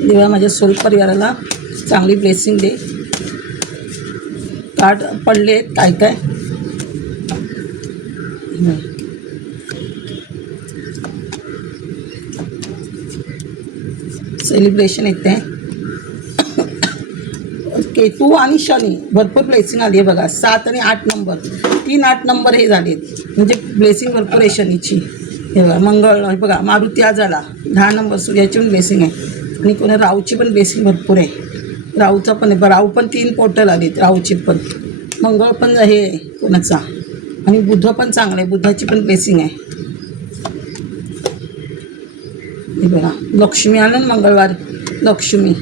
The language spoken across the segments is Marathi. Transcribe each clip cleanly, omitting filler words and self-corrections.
देवा माझ्या सोल परिवाराला चांगली ब्लेसिंग दे. कार्ड पडले काय काय सेलिब्रेशन येते. केतू आणि शनी भरपूर ब्लेसिंग आली आहे बघा. 7 आणि 8 नंबर 3, 8 नंबर हे झाले म्हणजे ब्लेसिंग भरपूर आहे शनीची. हे बघा मंगळ हे बघा मारुती आज आला 10 नंबर सूर्याची पण ब्लेसिंग आहे. आणि कोणा राहूची पण ब्लेसिंग भरपूर आहे. राहूचा पण आहे. राहू पण 3 पोर्टल आले राहूची पण. मंगळ पण हे कोणाचा आणि बुध पण चांगलं आहे. बुधाची पण ब्लेसिंग आहे. हे बघा लक्ष्मी आलं ना मंगळवार लक्ष्मी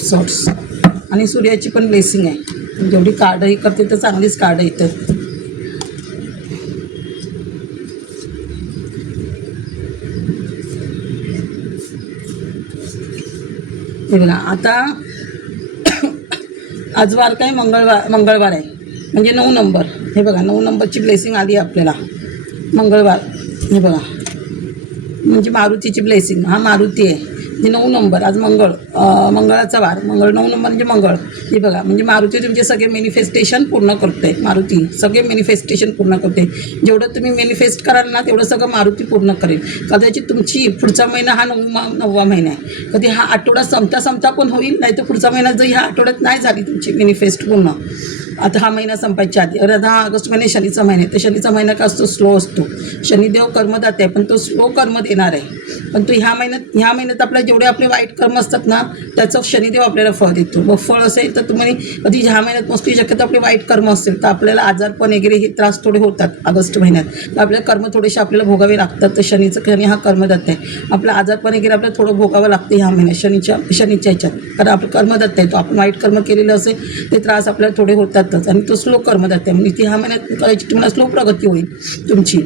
सॉट्स आणि सूर्याची पण ब्लेसिंग आहे. जेवढी कार्ड ही करते तर चांगलीच कार्ड येतं. हे बघा आता आज वार काय मंगळवार आहे म्हणजे 9 नंबर. हे बघा 9 नंबरची ब्लेसिंग आली आहे आपल्याला मंगळवार. हे बघा म्हणजे मारुतीची ब्लेसिंग. हा मारुती आहे म्हणजे 9 नंबर. आज मंगळाचा वार. मंगळ 9 नंबर म्हणजे मंगळ. हे बघा म्हणजे मारुती तुमचे सगळे मॅनिफेस्टेशन पूर्ण करते. मारुती सगळे मॅनिफेस्टेशन पूर्ण करते. जेवढं तुम्ही मॅनिफेस्ट कराल ना तेवढं सगळं मारुती पूर्ण करेल. कदाचित तुमची पुढचा महिना हा 9वा महिना आहे. कधी हा आठवडा संपता पण होईल. नाही तर पुढचा महिना जर ह्या आठवड्यात नाही झाली तुमची मॅनिफेस्ट पूर्ण. आता हा महिना संपायच्या आधी 10 ऑगस्ट महिने शनीचा महिना आहे. तर शनीचा महिना का असतो स्लो असतो. शनिदेव कर्मदाते आहे पण तो स्लो कर्म देणार आहे. पण तो ह्या महिन्यात आपल्या जेवढे आपले वाईट कर्म असतात ना त्याचं शनिदेव आपल्याला फळ देतो. व फळ असेल तर तुम्हाला कधी ह्या महिन्यात मोस्टली शक्यतो आपले वाईट कर्म असेल तर आपल्याला आजारपण वगैरे हे त्रास थोडे होतात ऑगस्ट महिन्यात. तर आपल्याला कर्म थोडेसे आपल्याला भोगावे लागतात. तर शनी हा कर्मदाता आहे. आपलं आजारपण वगैरे आपल्याला थोडं भोगावं लागतं ह्या महिन्यात शनीच्या ह्याच्यात. कारण आपलं कर्मदाता आहे. तो आपण वाईट कर्म केलेलं असेल ते त्रास आपल्याला थोडे होतातच. आणि तो स्लो कर्मदाता आहे म्हणजे ती ह्या महिन्यात करायची तुम्हाला स्लो प्रगती होईल तुमची.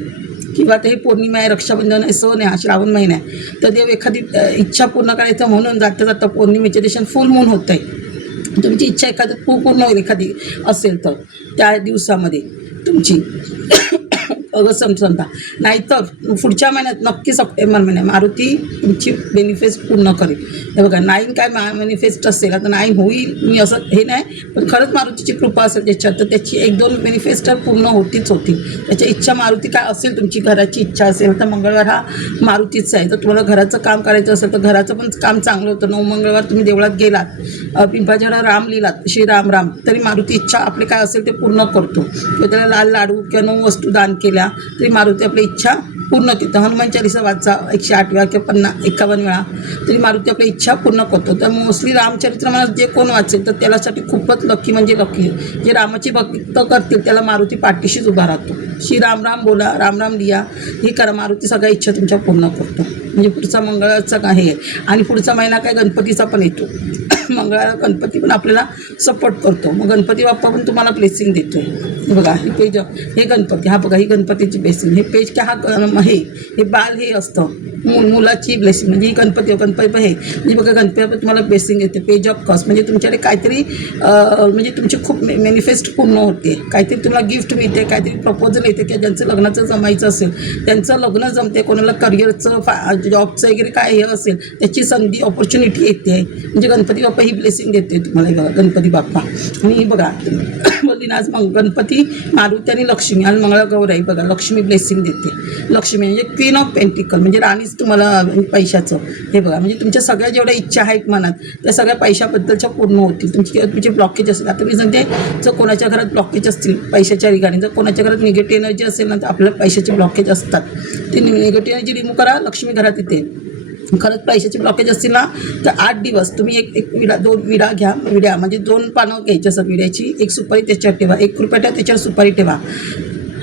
किंवा आता हे पौर्णिमा आहे रक्षाबंधन आहे सण आहे हा श्रावण महिना आहे. तर देव एखादी इच्छा पूर्ण करायचं म्हणून जाता पौर्णिमेच्या दिवशी फुल मून होतं आहे. तुमची इच्छा एखादी पूर्ण होईल एखादी असेल तर त्या दिवसामध्ये तुमची समजा. नाहीतर पुढच्या महिन्यात नक्की सप्टेंबर महिन्यात मारुती तुमची बेनिफिट पूर्ण करेल. हे बघा 9 काय मॅनिफेस्ट असेल. आता 9 होईल मी असं हे नाही पण खरंच मारुतीची कृपा असेल त्याच्यात तर त्याची 1-2 मॅनिफेस्ट पूर्ण होतील. त्याच्या इच्छा मारुती काय असेल तुमची घराची इच्छा असेल तर मंगळवार हा मारुतीचा आहे. तर तुम्हाला घराचं काम करायचं असेल तर घराचं पण काम चांगलं होतं. 9 मंगळवार तुम्ही देवळात गेलात पिंपळाच्या राम लिहिलात श्री राम तरी मारुती इच्छा आपले काय असेल ते पूर्ण करतो. किंवा त्याला लाल लाडू किंवा 9 वस्तू दान केल्या तरी मारुती आपली इच्छा पूर्ण होते. हनुमान चालीसा वाचा 108 वेळा किंवा 51 वेळा तरी मारुती आपली इच्छा पूर्ण करतो. तर मोस्टली रामचरित्रमानस जे कोण वाचेल तर त्याच्यासाठी खूपच लकी म्हणजे लकी. जे रामाची भक्त करतील त्याला मारुती पाठीशीच उभा राहतो. श्री राम बोला राम लिहा हे करा मारुती सगळ्या इच्छा तुमच्या पूर्ण करतो. म्हणजे पुढचा मंगळाचा काय आहे. आणि पुढचा महिना काय गणपतीचा पण येतो. मंगळाला गणपती पण आपल्याला सपोर्ट करतो. मग गणपती बाप्पा पण तुम्हाला ब्लेसिंग देतो आहे. बघा हे पेज हे गणपती हा बघा ही गणपतीची ब्लेसिंग. हे पेज काय हा हे बाल हे असतं मुलाची ब्लेसिंग म्हणजे ही गणपती हे म्हणजे बघा गणपती तुम्हाला ब्लेसिंग येते. पेज ऑफ कॉस्ट म्हणजे तुमच्याकडे काहीतरी म्हणजे तुमची खूप मॅनिफेस्ट पूर्ण होते. काहीतरी तुम्हाला गिफ्ट मिळते. काहीतरी प्रपोजल येते की ज्यांचं लग्नाचं जमायचं असेल त्यांचं लग्न जमते. कोणाला करिअरचं जॉबचं वगैरे काय हे असेल त्याची संधी ऑपॉर्च्युनिटी येते. म्हणजे गणपती बाप्पा ही ब्लेसिंग देते तुम्हाला. बघा गणपती बाप्पा आणि बघा बोलली ना आज गणपती मारुती आणि लक्ष्मी आणि मंगळागौराई बघा लक्ष्मी ब्लेसिंग देते. लक्ष्मी म्हणजे क्वीन ऑफ पेंटिकल म्हणजे राणीच तुम्हाला पैशाचं. हे बघा म्हणजे तुमच्या सगळ्या जेवढ्या इच्छा आहेत मनात त्या सगळ्या पैशाबद्दलच्या पूर्ण होतील. तुमचे ब्लॉकेज असेल. आता मी सांगते जर कोणाच्या घरात ब्लॉकेज असतील पैशाच्या रिगार्डिंग जर कोणाच्या घरात निगेटिव्ह एनर्जी असेल ना तर आपल्याला पैशाचे ब्लॉकेज असतात. ते निगेटिव्ह एनर्जी रिमूव्ह करा लक्ष्मी घरात येते. खरंच पैशाचे ब्लॉकेज असतील ना तर 8 दिवस तुम्ही एक विडा 2 विडा घ्या. विड्या म्हणजे 2 पानं घ्यायची असतात विड्याची. 1 सुपारी त्याच्यावर ठेवा. 1 रुपया ठेवा त्याच्यावर सुपारी ठेवा.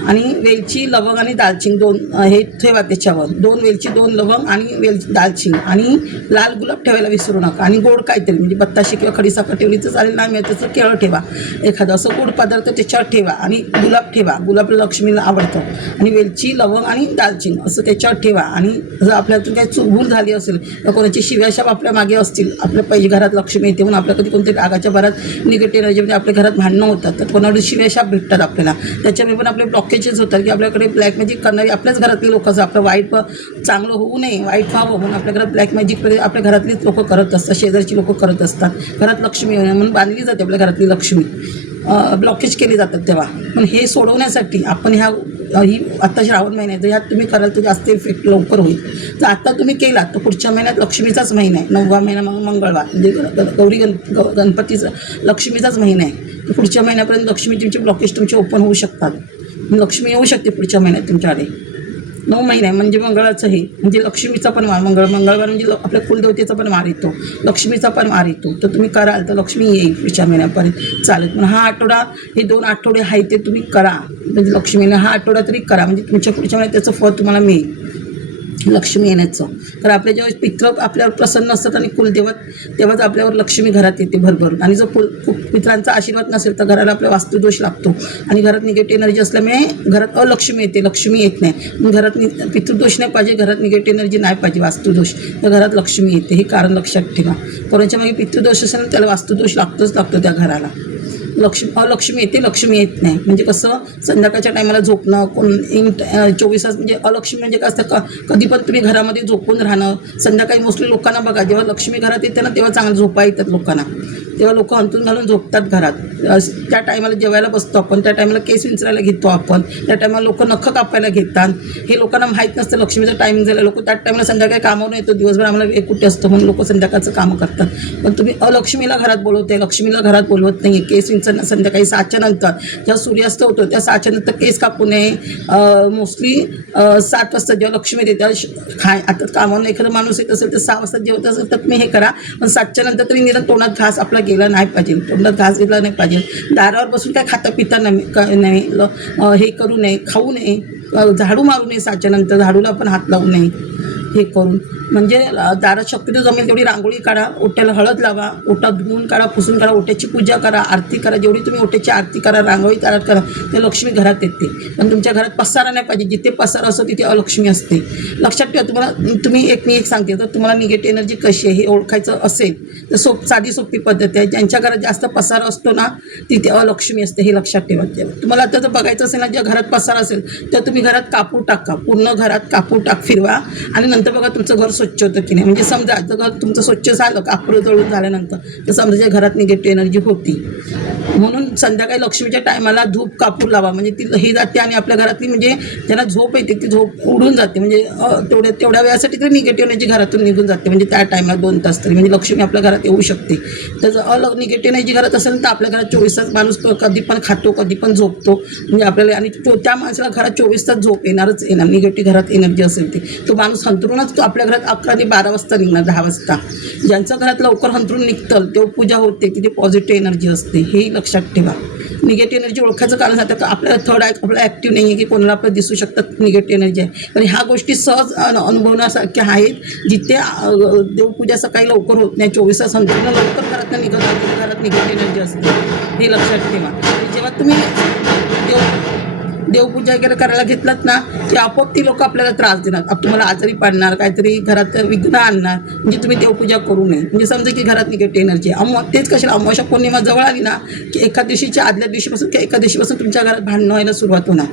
आणि वेलची लवंग आणि दालचिंग 2 हे ठेवा त्याच्यावर. 2 वेलची 2 लवंग आणि दालचिंग आणि लाल गुलाब ठेवायला विसरू नका. आणि गोड काहीतरी म्हणजे बत्ताशी किंवा खडीसाखर ठेवली तर चालेल. नाही मिळत त्याचं केळं ठेवा एखादं असं गोड पदार्थ त्याच्यावर ठेवा. आणि गुलाब ठेवा. गुलाब लक्ष्मीला आवडतं. आणि वेलची लवंग आणि दालचिंग असं त्याच्यावर ठेवा. आणि जर आपल्यातून काही चूकभूल झाली असेल तर कोणाची शिव्याशाप आपल्या मागे असतील आपल्या पैसे घरात लक्ष्मी येते म्हणून आपल्या कधी कोणत्या रागाच्या भरात निगेटिव्ह एनर्जी म्हणजे आपल्या घरात भांडणं होतात तर कोणावर शिव्याशाप भेटतात आपल्याला त्याच्यामुळे पण आपले ब्लॉकेज ब्लॉकेजेस होतात की आपल्याकडे ब्लॅक मॅजिक करणारी आपल्याच घरातली लोक असतात. आपलं वाईट चांगलं होऊ नये, वाईट व्हावं म्हणून आपल्या घरात ब्लॅक मॅजिक आपल्या घरातलीच लोक करत असतात, शेजारची लोक करत असतात. घरात लक्ष्मी म्हणून बांधली जाते आपल्या घरातली लक्ष्मी, ब्लॉकेज केली जातात तेव्हा. पण हे सोडवण्यासाठी आपण ही आता श्रावण महिन्यात ह्यात तुम्ही कराल तर जास्त इफेक्ट लवकर होईल. तर आता तुम्ही केलात तर पुढच्या महिन्यात लक्ष्मीचाच महिना आहे, 9वा महिना मंगळवार म्हणजे गौरी गणपतीचा लक्ष्मीचाच महिना आहे. तर पुढच्या महिन्यापर्यंत लक्ष्मी तुमचे ब्लॉकेज तुमचे ओपन होऊ शकतात. लक्ष्मी येऊ शकते पुढच्या महिन्यात तुमच्याकडे. 9 महिने म्हणजे मंगळाचं हे म्हणजे लक्ष्मीचा पण वार, मंगळवार म्हणजे आपल्या कुलदेवतेचा पण वार येतो, लक्ष्मीचा पण वार येतो. तर तुम्ही कराल तर लक्ष्मी येईल पुढच्या महिन्यापर्यंत चालेल. पण हा आठवडा, हे 2 आठवडे आहे ते तुम्ही करा, म्हणजे लक्ष्मीने हा आठवडा तरी करा, म्हणजे तुमच्या पुढच्या महिन्यात त्याचं फळ तुम्हाला मिळेल लक्ष्मी येण्याचं. तर आपल्या जेव्हा पित्र आपल्यावर प्रसन्न असतात आणि कुलदेवत, तेव्हाच आपल्यावर लक्ष्मी घरात येते भरभरून. आणि जर पित्रांचा आशीर्वाद नसेल तर घराला आपला वास्तुदोष लागतो आणि घरात निगेटिव्ह एनर्जी असल्यामुळे घरात अलक्ष्मी येते, लक्ष्मी येत नाही. मग घरात पितृदोष नाही पाहिजे, घरात निगेटिव्ह एनर्जी नाही पाहिजे, वास्तुदोष, तर घरात लक्ष्मी येते. हे कारण लक्षात ठेवा. कोणाच्या मागे पितृदोष असेल त्याला वास्तुदोष लागतोच लागतो त्या घराला. अलक्ष्मी येते, लक्ष्मी येत नाही. म्हणजे कसं संध्याकाळच्या टायमाला झोपणं, 24 तास म्हणजे अलक्ष्मी म्हणजे काय असतं, कधी पण तुम्ही घरामध्ये झोपून राहणं. संध्याकाळी मोस्टली लोकांना बघा, जेव्हा लक्ष्मी घरात येते ना तेव्हा चांगलं झोपा येतात लोकांना, तेव्हा लोक अंथरून घालून झोपतात घरात. त्या टायमाला जेवायला बसतो आपण, त्या टायमाला केस विंचरायला घेतो आपण, त्या टायमाला लोक नखं कापायला घेतात. हे लोकांना माहीत नसतं लक्ष्मीचं टायमिंग झालं. लोक त्या टायमाला संध्याकाळी कामावून येतो, दिवसभर आम्हाला एक कुठे असतं म्हणून लोक संध्याकाळचं कामं करतात. पण तुम्ही अलक्ष्मीला घरात बोलवते, लक्ष्मीला घरात बोलवत नाही. केस विंचरणं संध्याकाळी 6च्या नंतर, जेव्हा सूर्यास्त होतो त्या 6च्या नंतर केस कापू नये. मोस्टली 7 वाजता जेव्हा लक्ष्मी येते त्या आता कामावून एखादा माणूस येत असेल तर 6 वाजता जेवत असेल तर तुम्ही हे करा. पण 7च्या नंतर तरी निदान तोंडात घास आपला गेला नाही पाहिजे, तोंडात घास गेला नाही पाहिजे. दारावर बसून काय खाता पिता नाही, हे करू नये, खाऊ नये, झाडू मारू नये 6च्या नंतर, झाडूला पण हात लावू नये. हे करून म्हणजे दारात शक्यतो जमेल तेवढी रांगोळी काढा, ओट्याला हळद लावा, ओटा धुवून काढा, पुसून काढा, ओट्याची पूजा करा, आरती करा. जेवढी तुम्ही ओट्याची आरती करा, रांगोळी तयार करा, ते लक्ष्मी घरात येते. पण तुमच्या घरात पसारा नाही पाहिजे, जिथे पसारा असतो तिथे अलक्ष्मी असते. लक्षात ठेवा. मी एक सांगते, तर तुम्हाला निगेटिव्ह एनर्जी कशी आहे हे ओळखायचं असेल तर साधी सोपी पद्धत आहे. ज्यांच्या घरात जास्त पसारा असतो ना तिथे अलक्ष्मी असते, हे लक्षात ठेवा. तुम्हाला आता जर बघायचं असेल ना, ज्या घरात पसारा असेल तर तुम्ही घरात कापूर टाका, पूर्ण घरात कापूर फिरवा आणि नंतर बघा तुमचं घर स्वच्छ होतं की नाही. म्हणजे समजा जर घर तुमचं स्वच्छ झालं, कापूर जळून झाल्यानंतर, तर समजा घरात निगेटिव्ह एनर्जी होती. म्हणून संध्याकाळी लक्ष्मीच्या टायमाला धूप कापूर लावा, म्हणजे ती हे जाते आणि आपल्या घरातली म्हणजे ज्यांना झोप येते ती झोप उडून जाते. म्हणजे तेवढ्या वेळासाठी तरी निगेटिव्ह एनर्जी घरातून निघून जाते. म्हणजे त्या टायमाला 2 तास तरी म्हणजे लक्ष्मी आपल्या घरात येऊ शकते. तर जर निगेटिव्ह एनर्जी घरात असेल तर आपल्या घरात 24 तास माणूस कधी पण खातो, कधी पण झोपतो. म्हणजे आपल्याला आणि त्या माणसाला घरात 24 तास झोप येणारच येणार. निगेटिव्ह घरात एनर्जी असेल तो माणूस हंतरूनच तो आपल्या घरात 11 ते 12 वाजता निघणार, 10 वाजता. ज्यांचं घरात लवकर हंतरून निघतं देवपूजा होते तिथे पॉझिटिव्ह एनर्जी असते, हेही लक्षात ठेवा. निगेटिव्ह एनर्जी ओळखायचं कारण सांगतं का आपल्याला थर्ड आय आपलं ॲक्टिव्ह नाही आहे की कोणाला आपल्याला दिसू शकतात निगेटिव्ह एनर्जी आहे. पण ह्या गोष्टी सहज अनुभवण्यासारख्या आहेत. जिथे देवपूजा सकाळी लवकर होत नाही, 24 तास हंतरून लवकर घरातनं निघत नाही, घरात निगेटिव्ह एनर्जी असते, हे लक्षात ठेवा. जेव्हा तुम्ही देवपूजा वगैरे करायला घेतलात ना ते आपोआप ती लोक आपल्याला त्रास देणार, तुम्हाला आजारी पाडणार, काहीतरी घरात विघ्न आणणार. म्हणजे तुम्ही देवपूजा करू नये. म्हणजे समजा की घरात निगेटिव्ह एनर्जी तेच कशाला अमावस्या पौर्णिमा जवळ आली ना की एकादशीच्या आदल्या दिवशीपासून किंवा एकादशीपासून तुमच्या घरात भांडणं व्हायला सुरुवात होणार.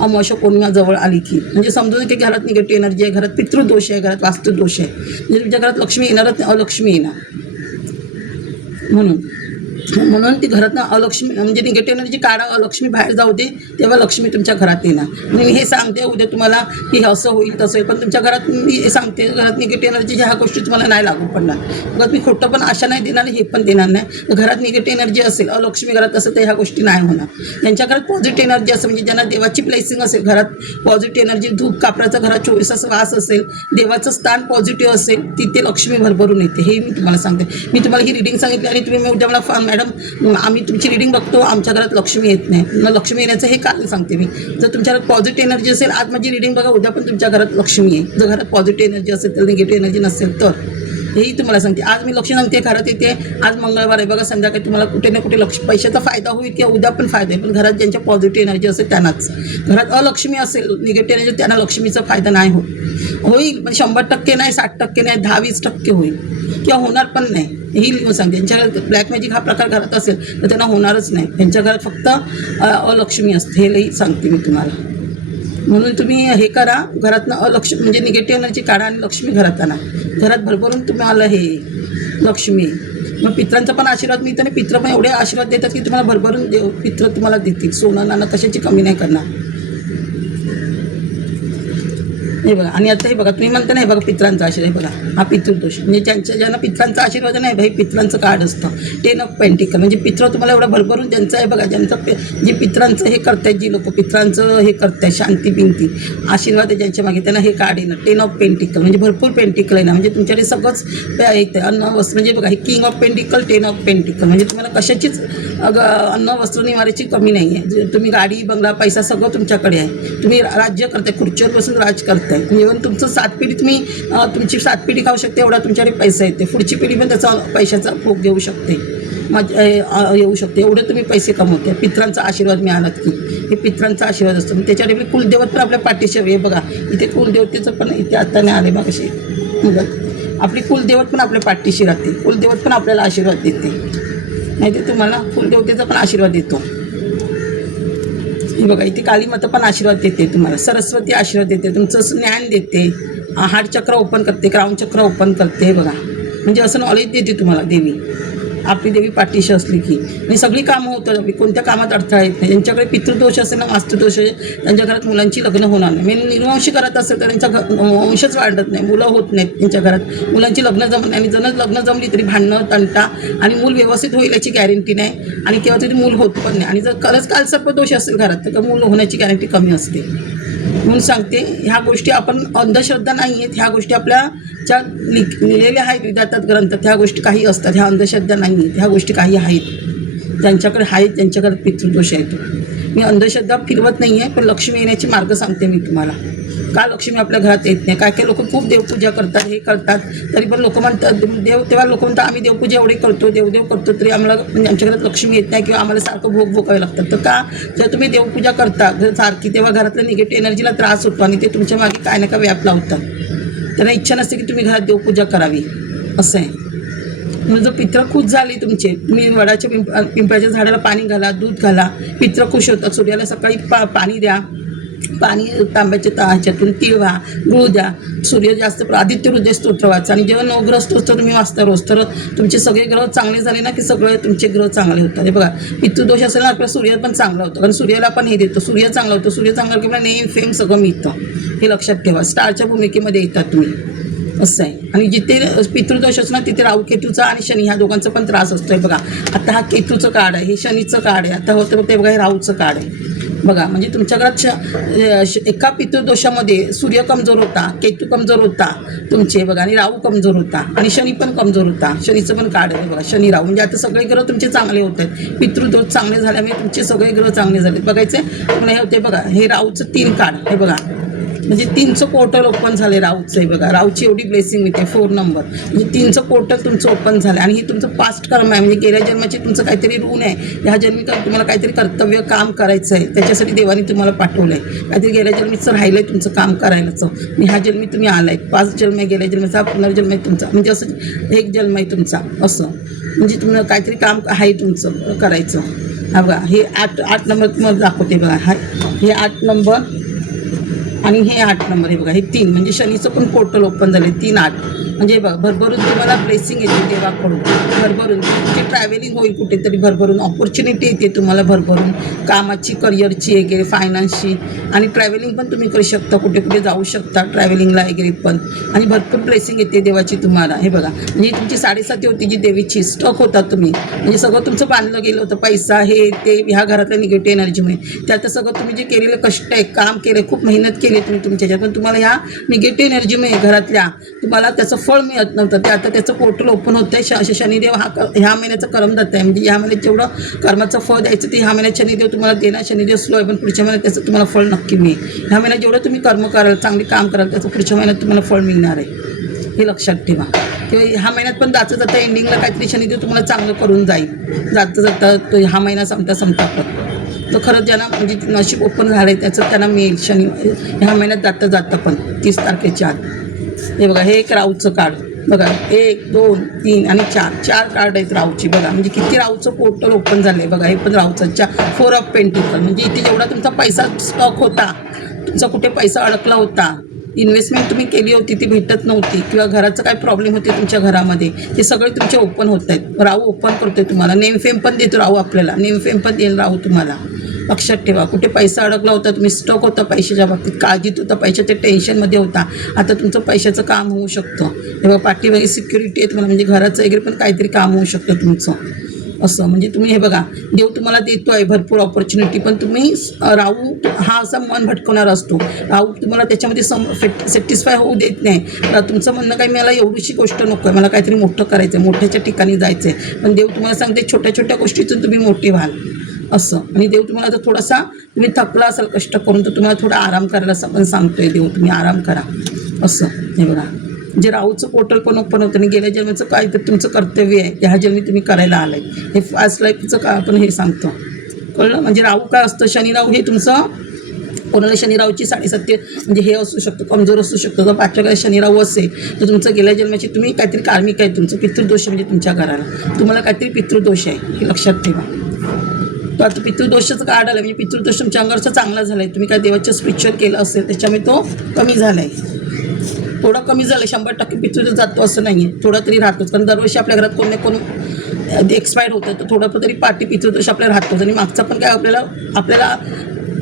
अमावस्या पौर्णिमा जवळ आली की म्हणजे समजून की घरात निगेटिव्ह एनर्जी आहे, घरात पितृदोष आहे, घरात वास्तुदोष आहे. म्हणजे तुमच्या घरात लक्ष्मी येणारच नाही, अलक्ष्मी येणार. म्हणून ती घरातनं अलक्ष्मी म्हणजे निगेटिव्ह एनर्जी काढा, अलक्ष्मी बाहेर जाऊ दे, तेव्हा लक्ष्मी तुमच्या घरात येणार. मी हे सांगते उद्या तुम्हाला की असं होईल तसं होईल, पण तुमच्या घरात मी हे सांगते घरात निगेटिव्ह एनर्जी ह्या गोष्टी तुम्हाला नाही लागू पडणार. मग मी खोटं पण आशा नाही देणार, हे पण देणार नाही. घरात निगेटिव्ह एनर्जी असेल, अलक्ष्मी घरात असेल तर ह्या गोष्टी नाही होणार. त्यांच्या घरात पॉझिटिव्ह एनर्जी असेल म्हणजे ज्यांना देवाची ब्लेसिंग असेल, घरात पॉझिटिव्ह एनर्जी, धूप कापराचा घरात 24 तास वास असेल, देवाचं स्थान पॉझिटिव्ह असेल, तिथे लक्ष्मी भरभरून येते. हे मी तुम्हाला सांगते. मी तुम्हाला ही रिडिंग सांगितली आणि तुम्ही उद्या मला मॅडम आम्ही तुमची रिडिंग बघतो, आमच्या घरात लक्ष्मी येत नाही. मग लक्ष्मी येण्याचं हे कारण सांगते मी. जर तुमच्या घरात पॉझिटिव्ह एनर्जी असेल, आज माझी रिडिंग बघा, उद्या पण तुमच्या घरात लक्ष्मी आहे. जर घरात पॉझिटिव्ह एनर्जी असेल तर, निगेटिव्ह एनर्जी नसेल तर, हेही तुम्हाला सांगते. आज मी लक्ष्मी सांगते घरात येते, आज मंगळवार आहे बघा, संध्याकाळी तुम्हाला कुठे ना कुठे पैशाचा फायदा होईल किंवा उद्या पण फायदा आहे. पण घरात ज्यांच्या पॉझिटिव्ह एनर्जी असेल त्यांनाच. घरात अलक्ष्मी असेल, निगेटिव्ह एनर्जी, त्यांना लक्ष्मीचा फायदा नाही होईल. पण 100% नाही, 60% नाही, 10-20% होईल. किंवा होणार पण नाही, ही लिहून सांगते. त्यांच्या ब्लॅक मॅजिक हा प्रकार घरात असेल तर त्यांना होणारच नाही. त्यांच्या घरात फक्त अलक्ष्मी असते, हे लई सांगते मी तुम्हाला. म्हणून तुम्ही हे करा, घरातनं म्हणजे निगेटिव्ह एनर्जी काढा आणि लक्ष्मी घरात आणा. घरात भरभरून तुम्हाला हे लक्ष्मी. मग पित्रांचा पण आशीर्वाद मिळतो आणि पित्र पण एवढे आशीर्वाद देतात की तुम्हाला भरभरून पित्र तुम्हाला देतील. सोनं नाणं कशाची कमी नाही करणार. हे बघा. आणि आता हे बघा, तुम्ही म्हणता नाही बघा पित्रांचा आशीर्वाद, हे बघा हा पितृदोष. म्हणजे ज्यांना पित्रांचा आशीर्वाद नाही भाई, पित्रांचं कार्ड असतं 10 ऑफ पेंटिकल. म्हणजे पित्र तुम्हाला एवढं भरभरून ज्यांचं आहे बघा, ज्यांचं जे पित्रांचं हे करतायत, जी लोक पित्रांचं हे करतायत, शांती बिंती आशीर्वाद आहे ज्यांच्या मागे, त्यांना हे कार्ड येणं 10 ऑफ पेंटिकल. म्हणजे भरपूर पेंटिकल आहे ना. म्हणजे तुमच्याकडे सगळंच येतं, अन्न वस्त्र. म्हणजे बघा हे king of pentacle, 10 of pentacle. म्हणजे तुम्हाला कशाचीच अन्न वस्त्र निवाराची कमी नाही आहे. तुम्ही गाडी बंगला पैसा सगळं तुमच्याकडे आहे. तुम्ही राज्य करताय, खुर्चीवर बसून राज करताय. इव्हन तुमचं 7 पिढी तुम्ही तुमची 7 पिढी खाऊ शकते एवढा तुमच्याकडे पैसा येते. पुढची पिढी पण त्याचा पैशाचा भोग घेऊ शकते, येऊ शकते. एवढे तुम्ही पैसे कमवते. पित्रांचा आशीर्वाद मिळालात की हे पित्रांचा आशीर्वाद असतो. त्याच्याकडे कुलदेवत पण आपल्या पाठीशी हवे. बघा इथे कुलदेवतेचं पण इथे आता नाही आले मग असे. आपली कुलदेवत पण आपल्या पाठीशी राहते. कुलदेवत पण आपल्याला आशीर्वाद देते. नाही ते तुम्हाला कुलदेवतेचा पण आशीर्वाद देतो. हे बघा इथे कालीमाता पण आशीर्वाद देते तुम्हाला. सरस्वती आशीर्वाद देते, तुमचं ज्ञान देते, हार्ट चक्र ओपन करते, क्राऊन चक्र ओपन करते. बघा म्हणजे असं नॉलेज देते तुम्हाला देवी. आपली देवी पाठीशी असली की आणि सगळी कामं होतात. आपली कोणत्या कामात अडथळा येत नाही. ज्यांच्याकडे पितृदोष असेल ना, वास्तुदोष आहे, त्यांच्या घरात मुलांची लग्न होणार नाही. म्हणजे निर्वंशी घरात असेल तर त्यांच्या वंशच वाढत नाही, मुलं होत नाहीत त्यांच्या घरात. मुलांची लग्न जमत नाही आणि जर लग्न जमली तरी भांडणं तंटा आणि मूल व्यवस्थित होईल याची गॅरंटी नाही. आणि केव्हा तरी मूल होत पण नाही. आणि जर खरंच कालसर्पदोष असेल घरात तर मूल होण्याची गॅरंटी कमी असते. म्हणून सांगते ह्या गोष्टी आपण अंधश्रद्धा नाही आहेत. ह्या गोष्टी आपल्या ज्या लिहिलेल्या आहेत विधातात ग्रंथात, ह्या गोष्टी काही असतात. ह्या अंधश्रद्धा नाही आहेत, ह्या गोष्टी काही आहेत. त्यांच्याकडे आहेत, त्यांच्याकडे पितृदोष आहे. मी अंधश्रद्धा फिरवत नाही आहे, पण लक्ष्मी येण्याचे मार्ग सांगते मी तुम्हाला. का लक्ष्मी आपल्या घरात येत नाही? काय काय लोक खूप देवपूजा करतात, हे करतात, तरी पण लोक म्हणतात तेव्हा लोक म्हणतात आम्ही देवपूजा एवढी करतो, देवदेव करतो, तरी आम्हाला म्हणजे आमच्या घरात लक्ष्मी येत नाही किंवा आम्हाला सारखं भोग भोगावे लागतात. तर का? जेव्हा तुम्ही देवपूजा करता सारखी, तेव्हा घरातल्या निगेटिव्ह एनर्जीला त्रास होतो आणि ते तुमच्या मागे काय ना काय व्याप लावतात. त्यांना इच्छा नसते की तुम्ही घरात देवपूजा करावी. असं आहे. म्हणून जर पित्र खुश झाली तुमचे, तुम्ही वडाच्या पिंपळाच्या झाडाला पाणी घाला, दूध घाला, पित्र खुश होतात. सूर्याला सकाळी पाणी द्या, पाणी तांब्याच्या ह्याच्यातून तिळवा, गुळ द्या. सूर्य जास्त आदित्य हृदय स्तोत्र वाचा. आणि जेव्हा नवग्रह स्तोत्र तुम्ही वाचता रोज, तर तुमचे सगळे ग्रह चांगले झाले ना की सगळे तुमचे ग्रह चांगले होतात. हे बघा पितृदोष असेल ना आपला सूर्य पण चांगला होतो, कारण सूर्याला पण हे देतो. सूर्य चांगला होतो, सूर्य चांगला किंवा नेम फेम सगळं मिळतं. हे लक्षात ठेवा. स्टारच्या भूमिकेमध्ये येतात तुम्ही. असं आहे. आणि जिथे पितृदोष असतो ना तिथे राहूकेतूचा आणि शनी ह्या दोघांचा पण त्रास असतो आहे. बघा आता हा केतूचं कार्ड आहे, हे शनीचं कार्ड आहे. आता होतं ते बघा हे राहूचं कार्ड आहे. बघा म्हणजे तुमच्या घरात एका पितृदोषामध्ये सूर्य कमजोर होता, केतू कमजोर होता तुमचे बघा, आणि राहू कमजोर होता आणि शनी पण कमजोर होता. शनीचं पण कार्ड आहे बघा, शनी राहू. म्हणजे आता सगळे ग्रह तुमचे चांगले होत आहेत. पितृदोष चांगले झाल्यामुळे तुमचे सगळे ग्रह चांगले झालेत. बघायचे पण हे होते बघा, हे राहूचं 3 कार्ड हे बघा. म्हणजे 3चं पोर्टल ओपन झाले राहूचं आहे बघा. राहूची एवढी ब्लेसिंग मिळते 4 नंबर. म्हणजे 3चं पोर्टल तुमचं ओपन झालं. आणि हे तुमचं पास्ट कर्म आहे. म्हणजे गेल्या जन्माची तुमचं काहीतरी ऋण आहे. ह्या जन्मी तुम्हाला काहीतरी कर्तव्य काम करायचं आहे, त्याच्यासाठी देवाने तुम्हाला पाठवलं आहे. काहीतरी गेल्या जन्मीचं राहिलं आहे तुमचं काम करायलाचं. आणि ह्या जन्मी तुम्ही आला आहे. 5 जन्म आहे, गेल्या जन्माचा पुनर्जन्म आहे तुमचा. म्हणजे असं 1 जन्म आहे तुमचा. असं म्हणजे तुम्हाला काहीतरी काम आहे तुमचं करायचं. हा बघा हे 8 नंबर तुम्हाला दाखवते बघा. हे 8 नंबर आणि हे 8 नंबर आहे बघा. हे 3 म्हणजे शनीचं पण पोर्टल ओपन झाले. 3, 8 म्हणजे बघा भरभरून तुम्हाला ब्लेसिंग येते देवाकडून. भरभरून तुमची ट्रॅव्हलिंग होईल कुठेतरी, भरभरून ऑपॉर्च्युनिटी येते तुम्हाला, भरभरून कामाची, करिअरची वगैरे, फायनान्सची. आणि ट्रॅव्हलिंग पण तुम्ही करू शकता, कुठे कुठे जाऊ शकता ट्रॅव्हलिंगला वगैरे पण. आणि भरपूर ब्लेसिंग येते देवाची तुम्हाला. हे बघा म्हणजे तुमची 7.5 होती जी देवीची, स्टक होता तुम्ही. म्हणजे सगळं तुमचं बांधलं गेलं होतं, पैसा हे ते ह्या घरातल्या निगेटिव्ह एनर्जीमुळे. ते आता सगळं तुम्ही जे केलेलं कष्ट आहे, काम केले, खूप मेहनत केली तुम्ही तुमच्या ह्याच्यात, पण तुम्हाला ह्या निगेटिव्ह एनर्जीमुळे घरातल्या तुम्हाला त्याचं फळ मिळत नव्हतं. ते आता त्याचं पोर्टल ओपन होतं आहे. शनिदेव हा ह्या महिन्याचं कर्मदाता आहे. म्हणजे ह्या महिन्यात जेवढं कर्माचं फळ द्यायचं ते ह्या महिन्यात शनिदेव तुम्हाला देणार. शनिदेव स्लो आहे, पण पुढच्या महिन्यात त्याचं तुम्हाला फळ नक्की मिळेल. ह्या महिन्यात जेवढं तुम्ही कर्म कराल, चांगले काम कराल, त्याचं पुढच्या महिन्यात तुम्हाला फळ मिळणार आहे. हे लक्षात ठेवा. किंवा ह्या महिन्यात पण जाता जाता एंडिंगला काहीतरी शनिदेव तुम्हाला चांगलं करून जाईल. जाता जाता तो हा महिना संपता पण तर खरंच ज्यांना म्हणजे नशीब ओपन झालं आहे त्याचं त्यांना मिळेल. ह्या महिन्यात जाता पण 30 तारखेच्या आत. हे बघा हे एक राहूचं कार्ड. बघा 1 2 3 आणि 4 कार्ड आहेत राहूची. बघा म्हणजे किती राहूचं पोर्टल ओपन झालं आहे. बघा हे पण राहूचं 4 ऑफ पेंटिकल. म्हणजे इथे जेवढा तुमचा पैसा स्टॉक होता, तुमचा कुठे पैसा अडकला होता, इन्व्हेस्टमेंट तुम्ही केली होती ती भेटत नव्हती, किंवा घराचं काय प्रॉब्लेम होते तुमच्या घरामध्ये, ते सगळे तुमचे ओपन होत आहेत. राहू ओपन करतोय तुम्हाला. नेम फेम पण देतो राहू आपल्याला. नेम फेम पण देईल राहू तुम्हाला. लक्षात ठेवा, कुठे पैसा अडकला होता, तुम्ही स्टॉक होता पैशाच्या बाबतीत, काळजीत होता, पैशाच्या टेन्शनमध्ये होता, आता तुमचं पैशाचं काम होऊ शकतं. तेव्हा पाठीमागे सिक्युरिटी आहे तुम्हाला, म्हणजे घराचं वगैरे पण काहीतरी काम होऊ शकतं तुमचं. असं म्हणजे तुम्ही हे बघा, देव तुम्हाला देतो आहे भरपूर ऑपॉर्च्युनिटी, पण तुम्ही राहू हा असा मन भटकवणारा असतो. राहू तुम्हाला त्याच्यामध्ये सॅटिस्फाय होऊ देत नाही. तुमचं म्हणणं काय, मला एवढीशी गोष्ट नको आहे, मला काहीतरी मोठं करायचं आहे, मोठ्याच्या ठिकाणी जायचं आहे, पण देव तुम्हाला सांगते छोट्या छोट्या गोष्टीतून तुम्ही मोठी व्हाल असं. आणि देव तुम्हाला जर थोडासा तुम्ही थकला असाल कष्ट करून, तर तुम्हाला थोडा आराम करायला असं पण सांगतोय देव, तुम्ही आराम करा असं. हे बघा जे राहूचं पोर्टल पण ओपन होतं आणि गेल्या जन्माचं काय तर तुमचं कर्तव्य आहे, त्या जन्मी तुम्ही करायला आलं आहे. हे फास्ट लाईफचं का आपण हे सांगतो, कळलं. म्हणजे राहू काय असतं, शनी राहू हे तुमचं, कोणाला शनी राहूची 7.5 म्हणजे हे असू शकतं, कमजोर असू शकतं. जर 5च्या घरात शनी राहू असेल तर तुमचं गेल्या जन्माची तुम्ही काहीतरी कार्मिक आहे, तुमचं पितृदोष म्हणजे तुमच्या घराला तुम्हाला काहीतरी पितृदोष आहे, हे लक्षात ठेवा. तो आता पितृदोषाचं कार्ड आलं म्हणजे पितृदोष तुमच्या अंगावरचा चांगला झाला आहे. तुम्ही काय देवाचं स्पिरिच्युअल केलं असेल त्याच्यामुळे तो कमी झाला आहे, थोडं कमी झालं. 100% पितृदोष जातो असं नाही आहे, थोडा तरी राहतोच. कारण दरवर्षी आपल्या घरात कोण ना कोण एक्सपायर्ड होतं, तर थोडं तरी पाठी पितृदोष आपल्याला राहतोच. आणि मागचा पण काय आपल्याला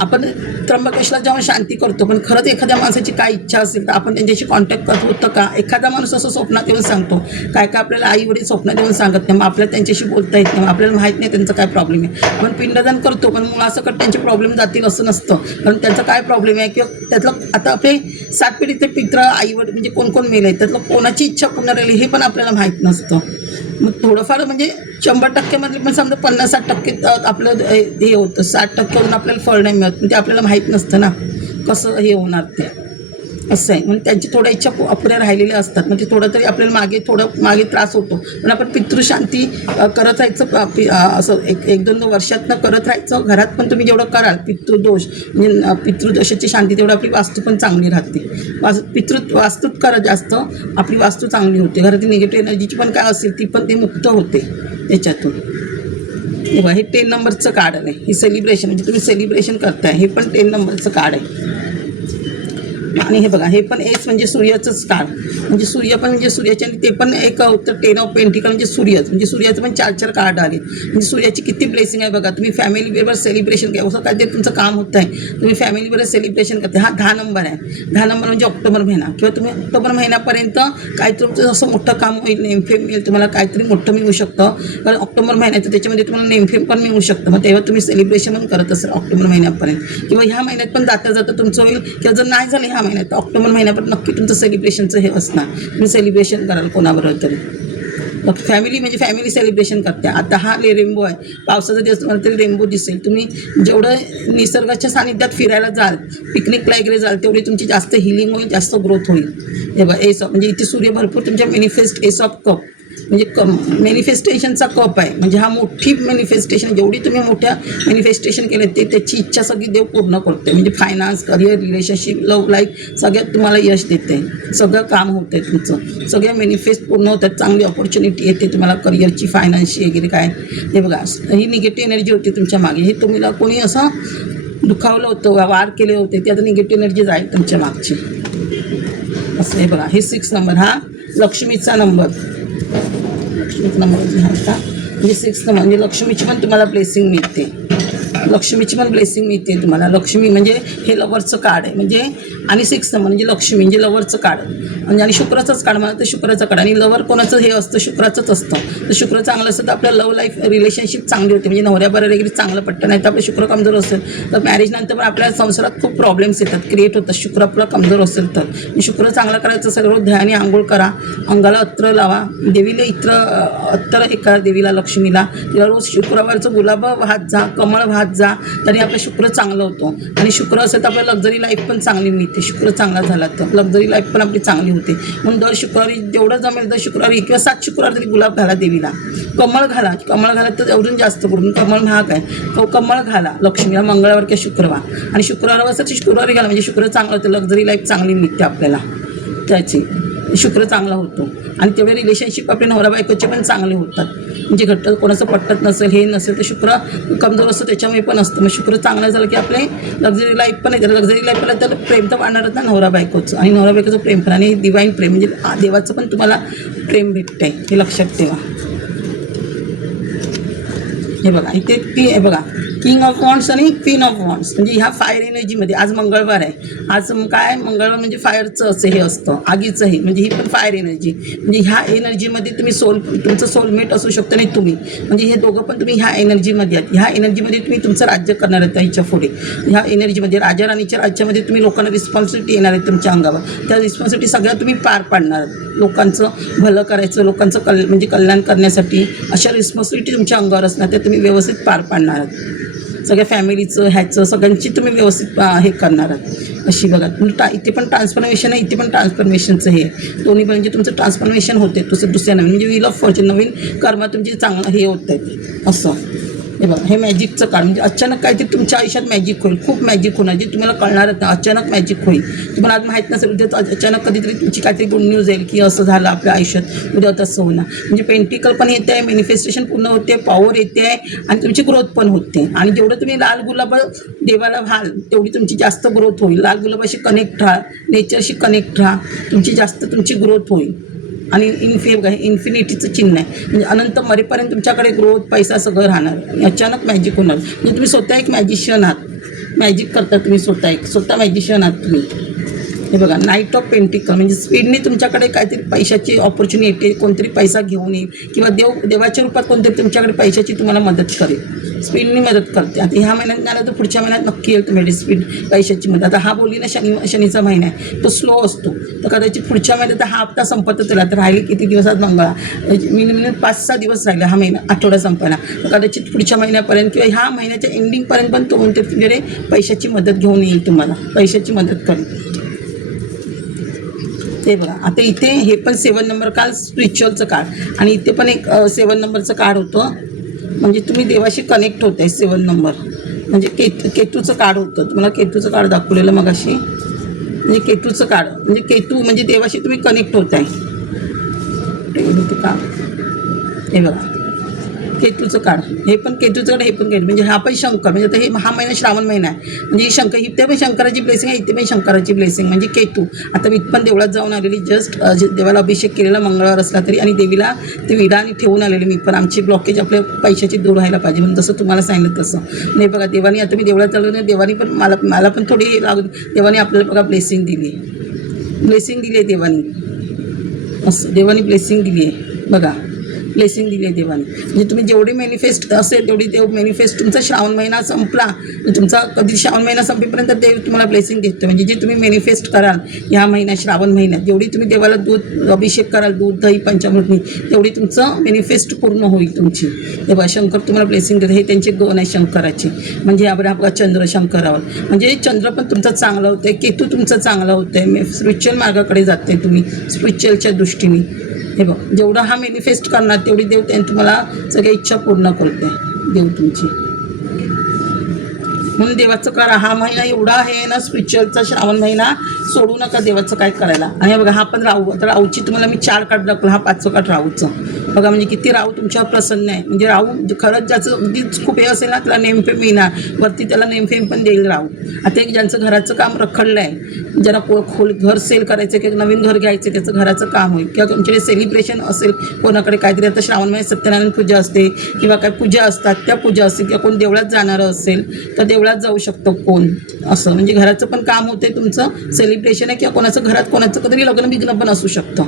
आपण त्र्यंबकेशला जेव्हा शांती करतो, पण खरंच एखाद्या माणसाची काय इच्छा असेल तर आपण त्यांच्याशी कॉन्टॅक्ट करत होतं का. एखादा माणूस असं स्वप्नात येऊन सांगतो, काय काय आपल्याला आई वडील स्वप्नात येऊन सांगत नाही, मग आपल्याला त्यांच्याशी बोलता येत नाही, आपल्याला माहीत नाही त्यांचं काय प्रॉब्लेम आहे. आपण पिंडदान करतो, पण मुलासकट त्यांचे प्रॉब्लेम जातील असं नसतं, कारण त्यांचा काय प्रॉब्लेम आहे, किंवा त्यातलं आता आपले 7 पिढीचे पित्र आई वडील म्हणजे कोण कोण मेले आहेत, त्यातलं कोणाची इच्छा पूर्ण राहिली हे पण आपल्याला माहीत नसतं. मग थोडंफार म्हणजे 100%मधले पण समजा 50-60% आपलं हे होतं, 60%वरून आपल्याला फळ नाही मिळत, म्हणजे आपल्याला माहीत नसतं ना कसं हे होणार ते, असं आहे. म्हणजे त्यांची थोड्या इच्छा अपुऱ्या राहिलेल्या असतात, म्हणजे थोडं तरी आपल्याला मागे त्रास होतो. पण आपण पितृशांती करत राहायचं, असं 1-2 वर्षातनं करत राहायचं. घरात पण तुम्ही जेवढं कराल पितृदोष म्हणजे पितृदोषाची शांती, तेवढं आपली वास्तू पण चांगली राहते. वास्तूत करा जास्त, आपली वास्तू चांगली होते. घरातील निगेटिव्ह एनर्जीची पण काय असेल ती पण ते मुक्त होते त्याच्यातून. तेव्हा हे 10 नंबरचं कार्ड आहे, हे सेलिब्रेशन म्हणजे तुम्ही सेलिब्रेशन करताय, हे पण 10 नंबरचं कार्ड आहे. आणि हे बघा हे पण एस म्हणजे सूर्याचंच कार्ड, म्हणजे सूर्य पण म्हणजे सूर्याचे, आणि ते पण एक होतं 10 ऑफ पेंटिकल म्हणजे सूर्यच, म्हणजे सूर्याचं पण 4 कार्ड आले. म्हणजे सूर्याची किती ब्लेसिंग आहे बघा. तुम्ही फॅमिलीबरोबर सेलिब्रेशन घ्या, असं काहीतरी तुमचं काम होतं आहे, तुम्ही फॅमिलीबरोबर सेलिब्रेशन करते. हा 10 नंबर आहे. 10 नंबर म्हणजे ऑक्टोबर महिना, किंवा तुम्ही ऑक्टोबर महिन्यापर्यंत काय तुमचं असं मोठं काम होईल, नेमफेम मिळेल तुम्हाला, काहीतरी मोठं मिळू शकतं. कारण ऑक्टोबर महिन्यात त्याच्यामध्ये तुम्हाला नेमफेम पण मिळू शकतं. मग तेव्हा तुम्ही सेलिब्रेशन पण करत असाल ऑक्टोबर महिन्यापर्यंत, किंवा ह्या महिन्यात पण जाता तुमचं होईल, किंवा जर नाही झालं ह्या महिन्यात तर ऑक्टोबर महिन्यापर्यंत नक्की तुमचं सेलिब्रेशनचं हे असणार. तुम्ही सेलिब्रेशन कराल कोणाबरोबर तरी. मग फॅमिली म्हणजे फॅमिली सेलिब्रेशन करते. आता हा रेनबो आहे, पावसाचा दिवस तुम्हाला तरी रेनबो दिसेल. तुम्ही जेवढं निसर्गाच्या सानिध्यात फिरायला जाल, पिकनिकला वगैरे जाल, तेवढी तुमची जास्त हिलिंग होईल, जास्त ग्रोथ होईल. हे बघा एस ऑफ म्हणजे इथे सूर्य भरपूर तुमच्या मॅनिफेस्ट एस ऑफ कप म्हणजे मॅनिफेस्टेशनचा कप आहे. म्हणजे हा मोठी मॅनिफेस्टेशन, जेवढी तुम्ही मोठ्या मॅनिफेस्टेशन केले ते त्याची इच्छा सगळी देव पूर्ण करते. म्हणजे finance, career, relationship, love life सगळ्यात तुम्हाला यश देते, सगळं काम होतं आहे तुमचं, सगळे मॅनिफेस्ट पूर्ण होतात. चांगली ऑपॉर्च्युनिटी येते तुम्हाला करिअरची, फायनान्सची वगैरे काय. हे बघा ही निगेटिव्ह एनर्जी होती तुमच्या मागे, हे तुम्हाला कोणी असं दुखावलं होतं, वार केले होते, ते आता निगेटिव्ह एनर्जी जाईल तुमच्या मागची असं. हे बघा हे 6 नंबर हा लक्ष्मीचा नंबर, लक्ष्मीचा नंबर होता म्हणजे 6 नंबर म्हणजे लक्ष्मीची पण तुम्हाला ब्लेसिंग मिळते, लक्ष्मीची पण ब्लेसिंग मिळते तुम्हाला. लक्ष्मी म्हणजे हे लवरचं कार्ड आहे म्हणजे, आणि 6 नंबर म्हणजे लक्ष्मी म्हणजे लवरचं कार्ड म्हणजे, आणि शुक्राचंच कार्ड मला तर शुक्राचं कार्ड. आणि लवर कोणाचं हे असतं, शुक्राचंच असतं. तर शुक्र चांगलं असतं तर आपल्या लव्ह लाईफ रिलेशनशिप चांगली होते, म्हणजे नवऱ्याबरोबर वगैरे चांगलं पडतं. नाही तर आपलं शुक्र कमजोर असेल तर मॅरेजनंतर पण आपल्या संसारात खूप प्रॉब्लेम्स येतात, क्रिएट होतात. शुक्र आपला कमजोर असेल तर शुक्र चांगला करायचं असेल रोज ध्यानी आंघोळ करा, अंगाला अत्र लावा, देवीला अत्तर हे करा, देवीला लक्ष्मीला. तिला रोज शुक्रवारचं गुलाब वाहत जा, कमळ वाहत जा, तरी आपलं शुक्र चांगलं होतं. आणि शुक्र असेल तर आपल्याला लक्झरी लाईफ पण चांगली मिळते. शुक्र चांगला झाला तर लक्झरी लाईफ पण आपली चांगली होते. म्हणून दर शुक्रवारी जेवढं जमेल दर शुक्रवारी किंवा 7 शुक्रवार तरी गुलाब घाला देवीला, कमळ घाला तर अजून जास्त करून कमळ महाग आहे, कमळ घाला लक्ष्मीला मंगळवार किंवा शुक्रवार. आणि शुक्रवार शुक्रवारी घाला म्हणजे शुक्र चांगलं होतं, लक्झरी लाईफ चांगली मिळते आपल्याला त्याची. शुक्र चांगला होतो आणि तेवढे रिलेशनशिप आपले नवरा बायकोचे पण चांगले होतात. म्हणजे घट्ट कोणाचं पटत नसेल हे नसेल तर शुक्र कमजोर असतो त्याच्यामुळे पण असतं. मग शुक्र चांगला झालं की आपले लक्झरी लाईफ पण येते. लक्झरी लाईफला तर प्रेम तर वाढणारच ना नवरा बायकोचं, आणि नवरा बायकोचं प्रेम पण, आणि डिवाईन प्रेम म्हणजे देवाचं पण तुम्हाला प्रेम भेटतं आहे, हे लक्षात ठेवा. हे बघा इथे हे बघा किंग ऑफ वॉन्ड्स आणि क्वीन ऑफ वॉन्ड्स, म्हणजे ह्या फायर एनर्जीमध्ये आज मंगळवार आहे. आज काय मंगळवार म्हणजे फायरचं असं हे असतं, आगीचं हे, म्हणजे ही पण फायर एनर्जी. म्हणजे ह्या एनर्जीमध्ये तुम्ही तुमचं सोलमेट असू शकतं नाही तुम्ही, म्हणजे हे दोघं पण तुम्ही ह्या एनर्जीमध्ये आहात. ह्या एनर्जीमध्ये तुम्ही तुमचं राज्य करणार आहेत ह्याच्या पुढे. ह्या एनर्जीमध्ये राजा राणीच्या राज्यामध्ये तुम्ही लोकांना रिस्पॉन्सिबिलिटी येणार आहे तुमच्या अंगावर. त्या रिस्पॉन्सिबिलिटी सगळ्या तुम्ही पार पाडणार. लोकांचं भलं करायचं, लोकांचं म्हणजे कल्याण करण्यासाठी अशा रिस्पॉन्सिबिलिटी तुमच्या अंगावर असणार, त्या तुम्ही व्यवस्थित पार पाडणार आहात. सगळ्या फॅमिलीचं ह्याचं सगळ्यांची तुम्ही व्यवस्थित हे करणार आहात. अशी बघा तुम्ही इथे पण ट्रान्सफॉर्मेशन आहे, इथे पण ट्रान्सफॉर्मेशनचं हे दोन्ही पण, म्हणजे तुमचं ट्रान्सफॉर्मेशन होते दुसऱ्या नवीन, म्हणजे व्हील ऑफ फॉर्च्यून, नवीन कर्म तुमची चांगलं हे होत आहेत असं. हे बघा हे मॅजिकचं काळ, म्हणजे अचानक काहीतरी तुमच्या आयुष्यात मॅजिक होईल, खूप मॅजिक होणार, जे तुम्हाला कळणारच नाही. अचानक मॅजिक होईल, तुम्हाला आज माहीत नसेल, उद्या अचानक कधीतरी तुमची काहीतरी गुड न्यूज येईल की असं झालं आपल्या आयुष्यात, उद्या तसं होणार. म्हणजे पेंटिकल पण येते आहे, मॅनिफेस्टेशन पूर्ण होते, पॉवर येते आहे, आणि तुमची ग्रोथ पण होते. आणि जेवढं तुम्ही लाल गुलाब देवाला व्हाल तेवढी तुमची जास्त ग्रोथ होईल. लाल गुलाबाशी कनेक्ट राहा, नेचरशी कनेक्ट राहा, तुमची ग्रोथ होईल. आणि इन्फिनिटीचं चिन्ह आहे, म्हणजे अनंत मरेपर्यंत तुमच्याकडे ग्रोथ पैसा सगळं राहणार. आणि अचानक मॅजिक होणार, म्हणजे तुम्ही स्वतः एक मॅजिशियन आहात, मॅजिक करता तुम्ही स्वतः मॅजिशियन आहात तुम्ही. हे बघा नाईट ऑफ पेंटिकल, म्हणजे स्पीडने तुमच्याकडे काहीतरी पैशाची ऑपॉर्च्युनिटी, कोणतरी पैसा घेऊन येईल किंवा देवाच्या रूपात कोणतरी तुमच्याकडे पैशाची तुम्हाला मदत करेल, स्पीडने मदत करते. आता ह्या महिन्यात नाही आलं तर पुढच्या महिन्यात नक्की येईल तुम्ही स्पीड पैशाची मदत. आता हा बोलली ना शनीचा महिना आहे, तो स्लो असतो, तर कदाचित पुढच्या महिन्यात हा हप्ता संपतच राहिला, तर राहिले किती दिवस आज मंगळा, मिनिमम 5-6 दिवस राहिले हा महिना, आठवडा संपायला. तर कदाचित पुढच्या महिन्यापर्यंत किंवा ह्या महिन्याच्या एंडिंगपर्यंत पण तो म्हणते तुमच्याकडे पैशाची मदत घेऊन येईल, तुम्हाला पैशाची मदत करेल. ते बघा आता इथे हे पण 7 नंबर काल स्पिरिच्युअलचं कार्ड, आणि इथे पण एक 7 नंबरचं कार्ड होतं, म्हणजे तुम्ही देवाशी कनेक्ट होत आहे. 7 नंबर म्हणजे केतूचं कार्ड होतं, तुम्हाला केतूचं कार्ड दाखवलेलं मग अशी, म्हणजे केतूचं कार्ड म्हणजे केतू म्हणजे देवाशी तुम्ही कनेक्ट होत आहे. हे बघा केतूचं कार्ड, हे पण केतूचं कार्ड, हे पण केतू, म्हणजे हा पण शंकर, म्हणजे आता हे हा महिना श्रावण महिना आहे, म्हणजे ही इथे पण शंकराची ब्लेसिंग आहे, इथे पण शंकराची ब्लेसिंग, म्हणजे केतू. आता मी पण देवळात जाऊन आलेली, जस्ट देवाला अभिषेक केलेला मंगळवार असला तरी, आणि देवीला ते विडा आणि ठेवून आलेली मी पण. आमची ब्लॉकेज आपल्या पैशाची दूर व्हायला पाहिजे म्हणून जसं तुम्हाला सांगितलं तसं. नाही बघा देवानी, आता मी देवळात चालू नाही, देवानी पण मला पण थोडी लागून देवानी आपल्याला बघा ब्लेसिंग दिली आहे देवानी, असं देवानी ब्लेसिंग दिली आहे बघा, ब्लेसिंग दिली आहे देवाने. म्हणजे तुम्ही जेवढी मॅनिफेस्ट असेल तेवढी देव मॅनिफेस्ट, तुमचा श्रावण महिना संपला, तुमचा कधी श्रावण महिना संपेपर्यंत देव तुम्हाला ब्लेसिंग देतो. म्हणजे जे तुम्ही मॅनिफेस्ट कराल ह्या महिन्यात, श्रावण महिन्यात, जेवढी तुम्ही देवाला दूध अभिषेक कराल, दूध दही पंचामृतनी, तेवढी तुमचं मॅनिफेस्ट पूर्ण होईल तुमची. तेव्हा शंकर तुम्हाला ब्लेसिंग देते. हे त्यांचे गण आहे शंकराचे, म्हणजे आपला चंद्र शंकरावर, म्हणजे चंद्र पण तुमचं चांगलं होतं आहे, केतू तुमचं चांगलं होतं आहे, स्पिरिच्युअल मार्गाकडे जाते तुम्ही स्पिरिच्युअलच्या दृष्टीने. हे बघ जेवढा हा मॅनिफेस्ट करणार तेवढी देव त्यांनी तुम्हाला सगळ्या इच्छा पूर्ण करते देव तुमची. म्हणून देवाचं करा, हा महिना एवढा आहे ना स्पिरिच्युअलचा, श्रावण महिना सोडू नका देवाचं काय करायला. आणि बघा हा पण राहू, आता राहूची तुम्हाला मी 4 कार्ड दाखवलं, हा 5चं कार्ड राहूचं बघा, म्हणजे किती राहू तुमच्यावर प्रसन्न आहे. म्हणजे राहू खरंच ज्याचं अगदीच खूप हे असेल ना त्याला नेमफेम मिळणार, वरती त्याला नेमफेम पण देईल राहू. आता एक ज्यांचं घराचं काम रखडलं आहे, ज्यांना घर सेल करायचं किंवा नवीन घर घ्यायचं, त्याचं घराचं काम होईल, किंवा तुमच्याकडे सेलिब्रेशन असेल कोणाकडे काहीतरी, आता श्रावण महिन्यात सत्यनारायण पूजा असते किंवा काय पूजा असतात त्या पूजा असतील, किंवा कोण देवळात जाणारं असेल तर देवळात जाऊ शकतो कोण, असं म्हणजे घराचं पण काम होते तुमचं, सेलिब्रेशन आहे, किंवा कोणाचं घरात कोणाचं कधी लग्न बिग्न पण असू शकतं,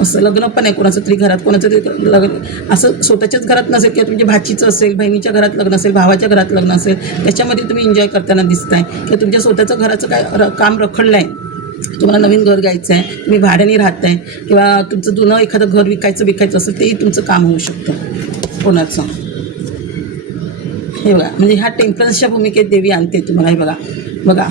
असं लग्न पण आहे कोणाचं तरी घरात, कोणाचं तरी लग्न असं स्वतःच्याच घरात नसेल, किंवा तुमच्या भाचीचं असेल, बहिणीच्या घरात लग्न असेल, भावाच्या घरात लग्न असेल, त्याच्यामध्ये तुम्ही एन्जॉय करताना दिसताय, किंवा तुमच्या स्वतःचं घराचं काय काम रखडलं आहे, तुम्हाला नवीन घर घ्यायचं आहे, तुम्ही भाड्याने राहत आहे, किंवा तुमचं जुनं एखादं घर विकायचं असेल तेही तुमचं काम होऊ शकतं कोणाचं. हे बघा म्हणजे ह्या टेम्परन्सच्या भूमिकेत देवी आणते तुम्हाला. हे बघा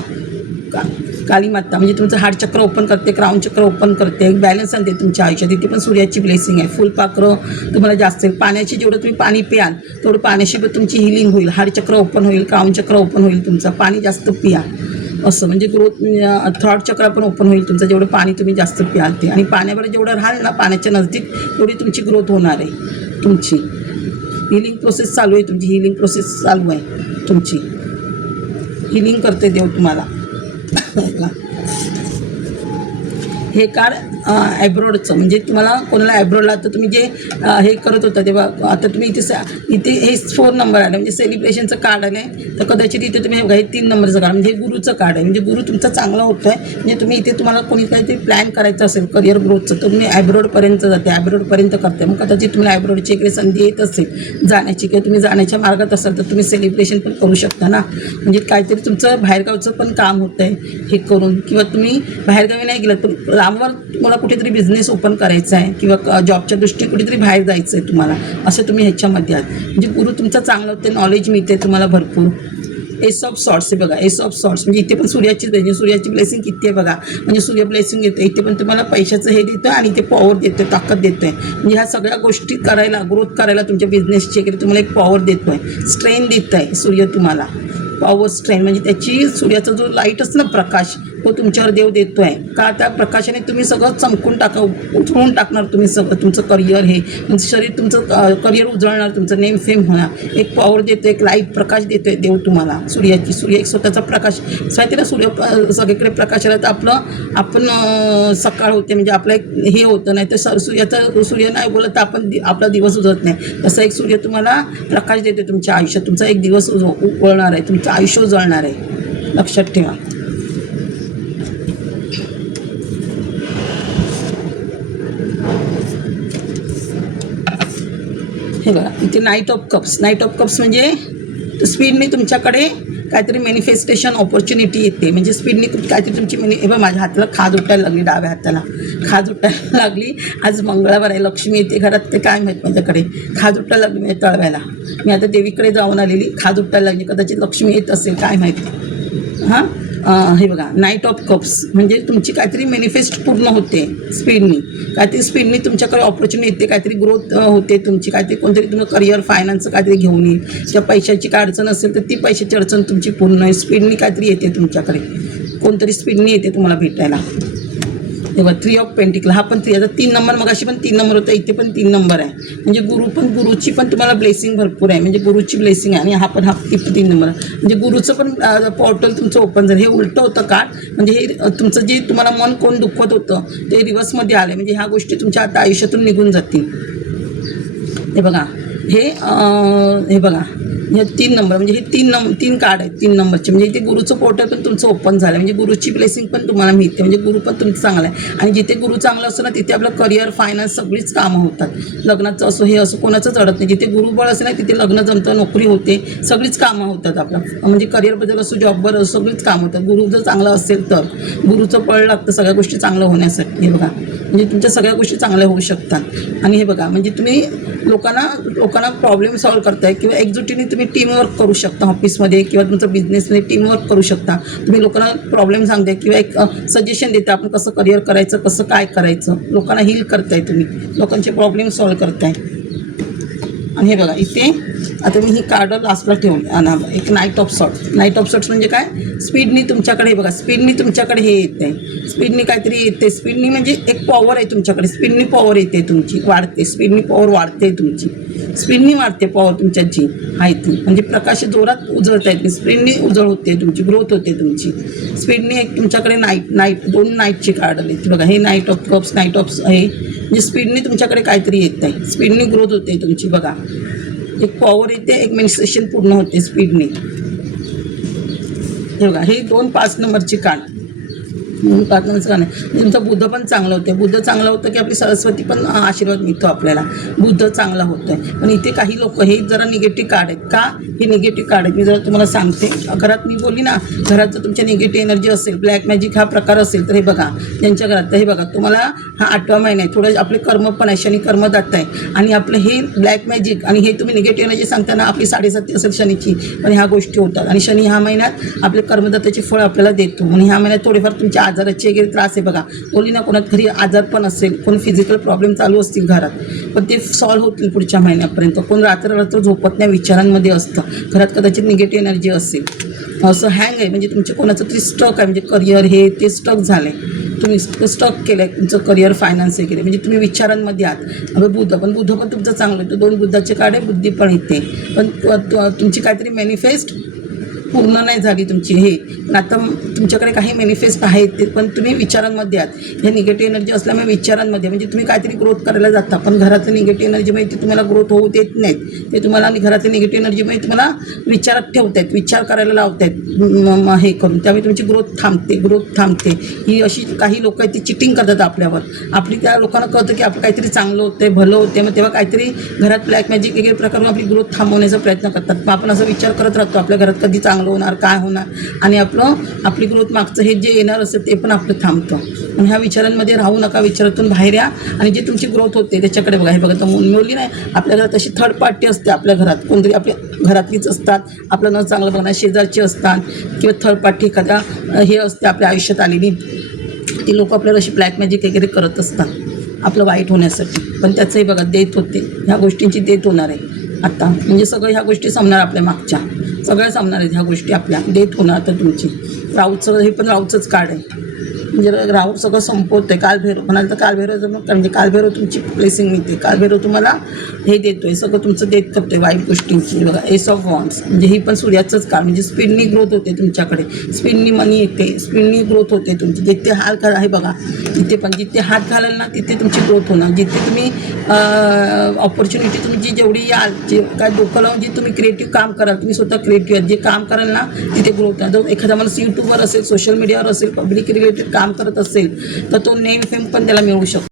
काली माता म्हणजे तुमचं हार्ट चक्र ओपन करते, क्राऊन चक्र ओपन करते, एक बॅलन्स आणते तुमच्या आयुष्यात. इथे पण सूर्याची ब्लेसिंग आहे, फुलपाखरं तुम्हाला जास्त आहे, पाण्याची जेवढं तुम्ही पाणी प्याल तेवढं पाण्याशी पण तुमची हिलिंग होईल, हार्ट चक्र ओपन होईल, क्राऊन चक्र ओपन होईल तुमचं, पाणी जास्त पिया. असं म्हणजे ग्रोथ थॉट चक्र पण ओपन होईल तुमचं, जेवढं पाणी तुम्ही जास्त प्याल ते, आणि पाण्यावर जेवढं राहाल ना पाण्याच्या नजदीक तेवढी तुमची ग्रोथ होणार आहे. तुमची हिलिंग प्रोसेस चालू आहे, तुमची हिलिंग प्रोसेस चालू आहे, तुमची हिलिंग करते देव तुम्हाला. हे कार्ड ॲब्रॉडचं, म्हणजे तुम्हाला कोणाला ॲब्रॉडला तर तुम्ही जे हे करत होता तेव्हा आता तुम्ही इथे हे 4 नंबर आले, म्हणजे सेलिब्रेशनचं कार्ड आलं आहे. तर कदाचित इथे तुम्ही हे 3 नंबरचं कार्ड म्हणजे हे गुरुचं कार्ड आहे, म्हणजे गुरु तुमचा चांगला होतो आहे. म्हणजे तुम्ही इथे तुम्हाला कोणी काहीतरी प्लॅन करायचं असेल करिअर ग्रोथचं तर तुम्ही ॲब्रॉडपर्यंत जाते, ॲब्रॉडपर्यंत करते. मग कदाचित तुम्हाला ॲब्रॉडची इकडे संधी येत असेल जाण्याची, किंवा तुम्ही जाण्याच्या मार्गात असाल तर तुम्ही सेलिब्रेशन पण करू शकता ना. म्हणजे काहीतरी तुमचं बाहेरगावचं पण काम होतं आहे हे करून, किंवा तुम्ही बाहेरगावी नाही गेलं तर लांबवर तुम्हाला कुठेतरी बिझनेस ओपन करायचा आहे, किंवा जॉबच्या दृष्टीने कुठेतरी बाहेर जायचं आहे तुम्हाला, असं तुम्ही ह्याच्यामध्ये आहात. म्हणजे गुरु तुमचा चांगलं होते, नॉलेज मिळते तुम्हाला भरपूर. एस ऑफ सॉर्ट्स आहे बघा, एस ऑफ सॉर्ट्स म्हणजे इथे पण सूर्याची ब्लेसिंग, सूर्याची ब्लेसिंग किती आहे बघा, म्हणजे सूर्य ब्लेसिंग देतं इथे पण तुम्हाला पैशाचं हे देतं, आणि ते पॉवर देतं, ताकद देतं आहे. म्हणजे ह्या सगळ्या गोष्टी करायला, ग्रोथ करायला तुमच्या बिझनेसची वगैरे तुम्हाला एक पॉवर देतो आहे, स्ट्रेंथ देत आहे सूर्य तुम्हाला. पॉवर स्ट्रेंथ म्हणजे त्याची सूर्याचा जो लाईट असतो ना प्रकाश, तो तुमच्यावर देव देतो आहे का. त्या प्रकाशाने तुम्ही सगळं चमकून उजळून टाकणार तुम्ही सगळं, तुमचं करिअर हे म्हणजे शरीर तुमचं करिअर उजळणार, तुमचं नेम फेम होणार. एक पॉवर देतो, एक लाईट प्रकाश देतो आहे देव तुम्हाला सूर्याची. सूर्य एक स्वतःचा प्रकाश माहिती ना, सूर्य सगळीकडे प्रकाश आला तर आपण सकाळ होते, म्हणजे आपलं एक हे होतं. नाही तर सूर्य नाही बोलत तर आपला दिवस उजळत नाही. तसं एक सूर्य तुम्हाला प्रकाश देतो तुमच्या आयुष्यात, तुमचा एक दिवस उजळणार आहे, तुमचं आयुष्य उजळणार आहे, लक्षात ठेवा. हे बघा इथे night of cups, night of cups म्हणजे स्पीडने तुमच्याकडे काहीतरी मॅनिफेस्टेशन ऑपॉर्च्युनिटी येते. म्हणजे स्पीडने काहीतरी तुमची हे बघा माझ्या हाताला खाज उठायला लागली, डाव्या हाताला खाज उठायला लागली. आज मंगळवार आहे, लक्ष्मी येते घरात ते काय माहीत माझ्याकडे खाज उठायला लागली म्हणजे तळव्याला. मी आता देवीकडे जाऊन आलेली, खाज उठायला लागली, कदाचित लक्ष्मी येत असेल काय माहिती. हां हे बघा नाईट ऑफ कप्स म्हणजे तुमची काहीतरी मॅनिफेस्ट पूर्ण होते स्पीडनी, काहीतरी स्पीडनी तुमच्याकडे ऑपॉर्च्युनिटी येते, काहीतरी ग्रोथ होते तुमची, काहीतरी कोणतरी तुम्हाला करिअर फायनान्सचं काहीतरी घेऊन येईल, किंवा पैशाची काय अडचण असेल तर ती पैशाची अडचण तुमची पूर्ण आहे. स्पीडनी काहीतरी येते तुमच्याकडे, कोणतरी स्पीडनी येते तुम्हाला भेटायला. तेव्हा 3 ऑफ पेंटिकल हा पण 3, आता 3 नंबर मगाशी पण 3 नंबर होता, इथे पण 3 नंबर आहे. म्हणजे गुरुची पण तुम्हाला ब्लेसिंग भरपूर आहे, म्हणजे गुरुची ब्लेसिंग आहे. आणि हा 3 नंबर आहे, म्हणजे गुरुचं पण पोर्टल तुमचं ओपन झालं. हे उलटं होतं कार्ड, म्हणजे हे तुमचं जे तुम्हाला मन कोण दुखवत होतं ते रिव्हर्समध्ये आलं, म्हणजे ह्या गोष्टी तुमच्या आता आयुष्यातून निघून जातील. हे बघा हे बघा हे 3 नंबर म्हणजे हे 3 कार्ड आहेत 3 नंबरचे. म्हणजे इथे गुरुचं पोर्टल पण तुमचं ओपन झालं, म्हणजे गुरुची ब्लेसिंग पण तुम्हाला मिळते, म्हणजे गुरु पण तुमचं चांगलं आहे. आणि जिथे गुरु चांगलं असतं ना तिथे आपलं करिअर फायनान्स सगळीच कामं होतात. लग्नाचं असो हे असं कोणाचंच अडत नाही. जिथे गुरुबळ असेल ना तिथे लग्न जमतं, नोकरी होते, सगळीच कामं होतात. आपलं म्हणजे करिअरबद्दल असो जॉबवर असो सगळीच कामं होतात. गुरु जर चांगलं असेल तर गुरुचं बळ लागतं सगळ्या गोष्टी चांगलं होण्यासाठी. हे बघा म्हणजे तुमच्या सगळ्या गोष्टी चांगल्या होऊ शकतात. आणि हे बघा म्हणजे तुम्ही लोकांना प्रॉब्लेम सॉल्व्ह करताय, किंवा एकजुटीने तुम्ही टीमवर्क करू शकता ऑफिसमध्ये, किंवा तुमचं बिझनेसमध्ये टीमवर्क करू शकता. तुम्ही लोकांना प्रॉब्लेम सांगताय किंवा एक सजेशन देता आपण कसं करिअर करायचं, कसं काय करायचं, लोकांना हील करताय, तुम्ही लोकांचे प्रॉब्लेम सॉल्व्ह करताय. आणि हे बघा इथे आता मी ही कार्ड लास्टला ठेवली. आणि एक night of sorts, night of sorts म्हणजे काय, स्पीडनी तुमच्याकडे बघा, स्पीडनी तुमच्याकडे हे येते, स्पीडनी काहीतरी येते. स्पीडनी म्हणजे एक पॉवर आहे तुमच्याकडे, स्पीडनी पॉवर येते तुमची, वाढते, स्पीडनी पॉवर वाढते तुमची, स्पीडनी वाढते पॉवर तुमच्याची आहे ती. म्हणजे प्रकाश जोरात उजळत आहेत, स्पीडनी उजळ होते तुमची, ग्रोथ होते तुमची स्पीडनी. एक तुमच्याकडे नाईट 2 नाईटची कार्ड आली बघा, हे night of cups, night of आहे, म्हणजे स्पीडनी तुमच्याकडे काहीतरी येत आहे, स्पीडनी ग्रोथ होते तुमची. बघा एक पॉवर येते, एक मॅनिफेस्टेशन पूर्ण होते स्पीडनी. हे बघा हे 2-5 नंबरची कार्ड, 5 नंबरचं कार्ड आहे. तुमचं बुद्ध पण चांगलं होतं, बुद्ध चांगलं होतं की आपली सरस्वती पण आशीर्वाद मिळतो आपल्याला, बुद्ध चांगला होतं आहे. पण इथे काही लोक हे जरा निगेटिव्ह कार्ड आहेत का, हे निगेटिव्ह कार्ड आहेत. मी जरा तुम्हाला सांगते, घरात मी बोलली ना, घरात जर तुमच्या निगेटिव्ह एनर्जी असेल, ब्लॅक मॅजिक हा प्रकार असेल तर हे बघा त्यांच्या घरात. तर हे बघा तुम्हाला हा 8वा महिना आहे, थोडं आपले कर्म पण आहे, शनी कर्मदाता आहे. आणि आपलं हे ब्लॅक मॅजिक आणि हे तुम्ही निगेटिव्ह एनर्जी सांगताना आपली 7.5 असेल शनीची, पण ह्या गोष्टी होतात. आणि शनी ह्या महिन्यात आपले कर्मदाताचे फळ आपल्याला देतो. म्हणून ह्या महिन्यात थोडेफार तुमच्या आजाराचे वगैरे त्रास आहे बघा. बोलली ना कोणात घरी आजार पण असेल, कोण फिजिकल प्रॉब्लेम चालू असतील घरात, पण ते सॉल्व्ह होतील पुढच्या महिन्यापर्यंत. कोण रात्र झोपत नाही, विचारांमध्ये असतं, घरात कदाचित निगेटिव्ह एनर्जी असेल. असं हँग आहे, म्हणजे तुमच्या कोणाचं तरी स्टक आहे, म्हणजे करिअर हे ते स्टक झालं आहे, तुम्ही स्टक केलं आहे तुमचं करिअर, फायनान्स हे केलं, म्हणजे तुम्ही विचारांमध्ये आहात. अब बुध पण तुमचं चांगलं आहे, 2 बुधाचे कार्ड आहे, बुद्धी पण येते, पण तुमची काहीतरी मॅनिफेस्ट पूर्ण नाही झाली तुमची हे, पण आता तुमच्याकडे काही मॅनिफेस्ट आहेत ते, पण तुम्ही विचारांमध्ये आहात. हे निगेटिव्ह एनर्जी असल्यामुळे विचारांमध्ये, म्हणजे तुम्ही काहीतरी ग्रोथ करायला जाता, पण घरातल्या निगेटिव्ह एनर्जीमुळे ते तुम्हाला ग्रोथ होऊ देत नाहीत. ते तुम्हाला घरातल्या निगेटिव्ह एनर्जीमुळे तुम्हाला विचारात ठेवत आहेत, विचार करायला लावत आहेत हे करून, त्यामुळे तुमची ग्रोथ थांबते. ही अशी काही लोक आहेत ती चिटिंग करतात आपल्यावर. त्या लोकांना कळतं की आपलं काहीतरी चांगलं होतं, भलं होते, मग तेव्हा काहीतरी घरात ब्लॅक मॅजिक वगैरे प्रकारून आपली ग्रोथ थांबवण्याचा प्रयत्न करतात. मग आपण असा विचार करत राहतो आपल्या घरात कधी चांगलं होणार, काय होणार, आणि आपली ग्रोथ मागचं हे जे येणार असेल ते पण आपलं थांबतं. आणि ह्या विचारांमध्ये राहू नका, विचारातून बाहेर या आणि जे तुमची ग्रोथ होते त्याच्याकडे बघा. हे बघा, तर मुली नाही, आपल्या घरात अशी थर्ड पार्टी असते, आपल्या घरात कोणतरी आपल्या घरातलीच असतात, आपलं न चांगलं बघणार शेजारची असतात, किंवा थर्ड पार्टी एखाद्या हे असते आपल्या आयुष्यात आलेली, ती लोक आपल्याला अशी ब्लॅक मॅजिक वगैरे करत असतात आपलं वाईट होण्यासाठी. पण त्याचंही बघा डेथ होते, ह्या गोष्टींची डेथ होणार आहे आता, म्हणजे सगळं ह्या गोष्टी संपणार, आपल्या मागच्या सगळ्या संपणार आहेत ह्या गोष्टी, आपल्या डेथ होणार. तर तुमची राऊचं हे पण राऊचंच कार्ड आहे, म्हणजे राहू सगळं संपवतं आहे. कालभैरव म्हणाल तर कालभैरव म्हणजे कालभैरव तुमची ब्लेसिंग मिळते, कालभैरव तुम्हाला हे देतो आहे, सगळं तुमचं डेथ करतो आहे वाईट गोष्टींची. बघा, एस ऑफ वॉन्ड्स, म्हणजे ही पण सूर्याचंच कार्ड, म्हणजे स्पीडनी ग्रोथ होते तुमच्याकडे, स्पीडनी मनी येते, स्पीडनी ग्रोथ होते तुमची. जिथे हात आहे बघा, जिथे हात घालाल ना तिथे तुमची ग्रोथ होणार. जिथे तुम्ही ऑपॉर्च्युनिटी तुमची जेवढी याल, जे काय डोकं लावून जे तुम्ही क्रिएटिव्ह काम कराल, तुम्ही स्वतः क्रिएटिव्ह आहेत, जे काम कराल ना तिथे ग्रोथ आहे. जर एखादा माणूस यूट्यूबवर असेल, सोशल मीडियावर असेल, पब्लिक रिलेटेड काम करत असेल तर तो नेम फेम पण त्याला मिळू शकतो.